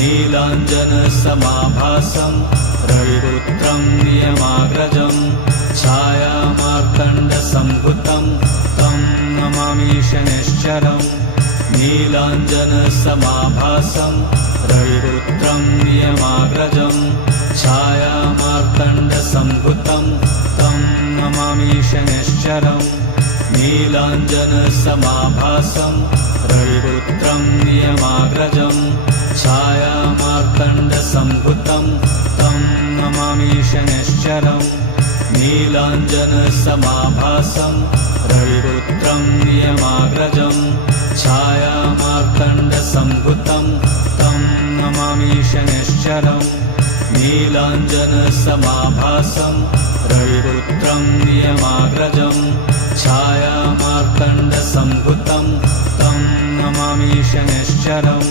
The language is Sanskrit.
नीलाञ्जनसमाभासं रविपुत्रं नियमाग्रजं छायामार्तण्डसम्भुतं तं नमामि शनैश्चरम् नीलाञ्जनसमाभासं रविपुत्रं नियमाग्रजं छायामार्तण्डसम्भुतं तं नमामि शनैश्चरम् नीलाञ्जनसमाभासं रविपुत्रं नियमाग्रजं छायामार्तण्डसम्भुतं तं नमामि शनैश्चरम् नीलाञ्जनसमाभासं रविपुत्रं नियमाग्रजं छायामार्तण्डसम्भुतं तं नमामि शनैश्चरम् नीलाञ्जनसमाभासं रविपुत्रं नियमाग्रजं छायामार्तण्डसम्भुतं तं नमामि शनैश्चरम्